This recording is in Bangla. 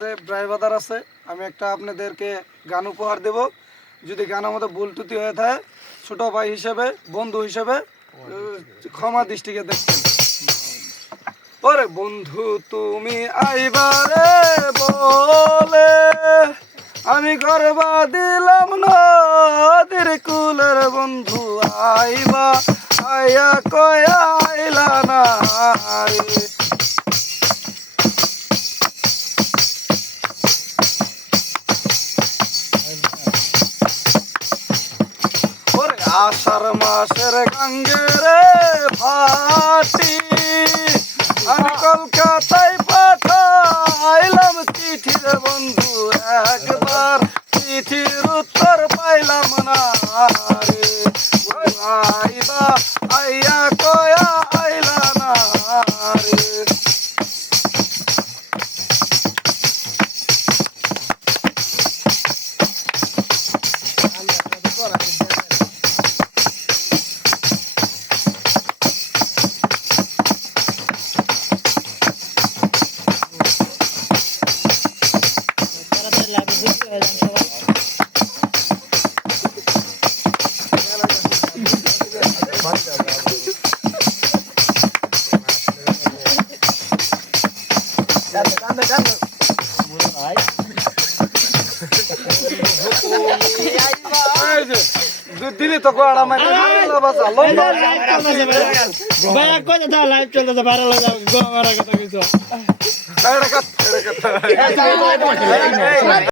ড্রাইভার আছে, আমি একটা আপনাদেরকে গান উপহার দেব। যদি গান আমাদের ভুল ত্রুটি হয়ে থাকে, ছোট ভাই হিসেবে, বন্ধু হিসেবে ক্ষমা দৃষ্টিকে দেখছেন। ওরে বন্ধু তুমি আইবারে বলে আমি গর্বা দিলাম নদীর কুলের বন্ধু আইবা আয়া কয়া আইলা না রে। আষাঢ় মাসের গাঙ্গের ভাটি আমি কলকাতায় পাঠাইলাম চিঠির বন্ধু, একবার চিঠির উত্তর পাইলাম না রে। আইবা আইয়া কয়া আইলা না রে। দিলি তো কোড়া মাইনা বাজা লম্বা ভাই কত দা লাইভ চলতেছে ভাইরাল হয়ে যাবে গো আমার আগে তো কিছু এটা কাট